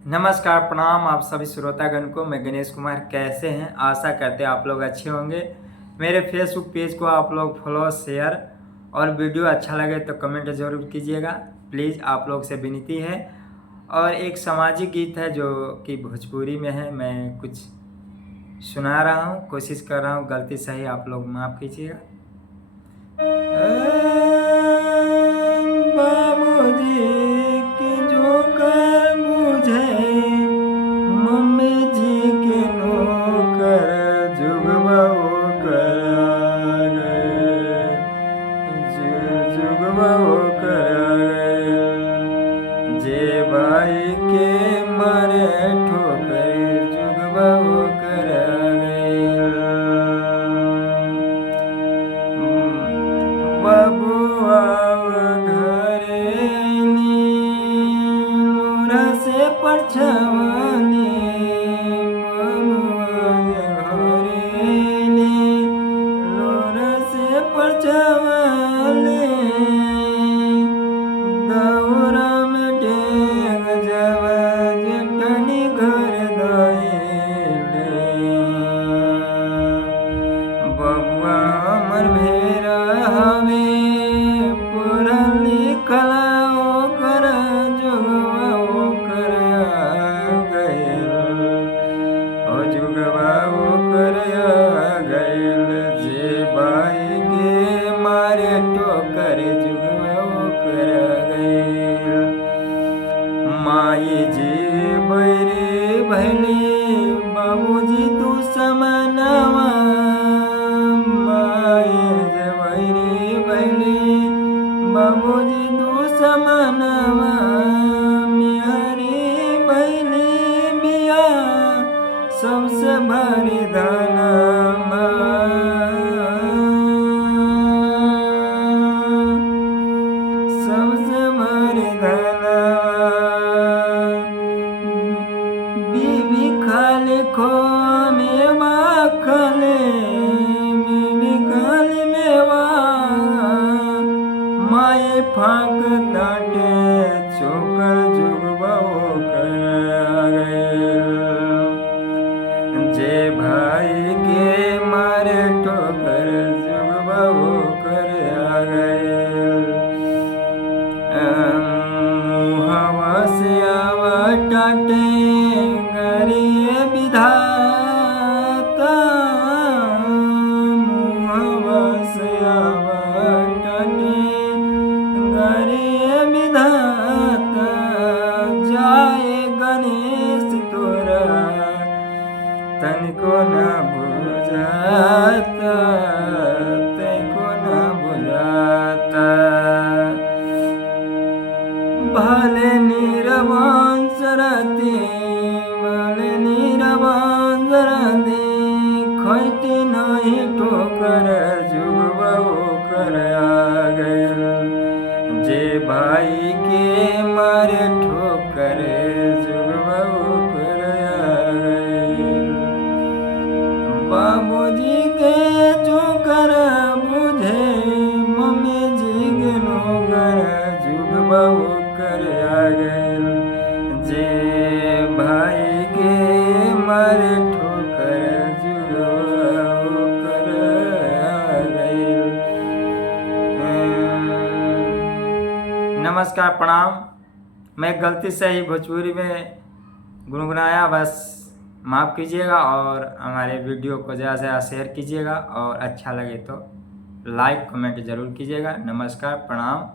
नमस्कार, प्रणाम आप सभी श्रोतागण को। मैं गणेश कुमार। कैसे हैं? आशा करते हैं आप लोग अच्छे होंगे। मेरे फेसबुक पेज को आप लोग फॉलो, शेयर और वीडियो अच्छा लगे तो कमेंट ज़रूर कीजिएगा। प्लीज़ आप लोग से विनती है। और एक सामाजिक गीत है जो कि भोजपुरी में है, मैं कुछ सुना रहा हूँ, कोशिश कर रहा हूँ, गलती सही आप लोग माफ़ कीजिएगा। बाबूजी की जो कर बुझे, मम्मी जी के नौकर, जुगवा होकर आ गए, जुगवा होकर आ गए। जे भाई के मारे ठोकर, जुगवा होकर आ गए। बबुआ घरे लोरा से परछवानी, बबुआ घरे लोरा से परछवानी, दौरा में डेग जवा जटनी घर दाएले। बबुआ हमर भेरा हवे, पढ़ल लिखल ओकर, जुगवा ओकर आ गइल, ओ जुगवा ओकर आ गइल। जे भाई के मारे ठोकर, जुगवा ओकर आ गइल। माई जी बैरी भैली, बाबूजी तू समानवा, बाबूजी तू समानवा, मेहरी बैली बिया सबसे भारी धनमा, सबसे भारी धनमा। बीबी खाली खो मेवा खाले, बीबी खाली मेवा, माए फाक ताटे चोकर, जुगवा होकर आ गइल। जे भाई के मारे ठोकर, जुगवा होकर आ गइल। मुहवा से आवा टाटे गरिए विधाता, मुहवा से आवा टाटे गरिए विधाता। जाए गणेश तोरा तनिको न बुझाता, तनिको न बुझाता। भले नीरवांस रहती, भले नीरवांस रहती, खैती नहीं ठोकर, जुगवा होकर आ गइल। जे भाई के मारे ठोकर, जुगवा होकर आ गइल। बाबूजी के जो कर बुझे, मम्मी जी के नौकर, जुगवा होकर आ गइल। जे भाई के मारे ठोकर, जुगवा होकर आ गइल। नमस्कार, प्रणाम। मैं गलती से ही भोजपुरी में गुनगुनाया, बस माफ़ कीजिएगा। और हमारे वीडियो को ज़्यादा से ज़्यादा शेयर कीजिएगा और अच्छा लगे तो लाइक कमेंट ज़रूर कीजिएगा। नमस्कार, प्रणाम।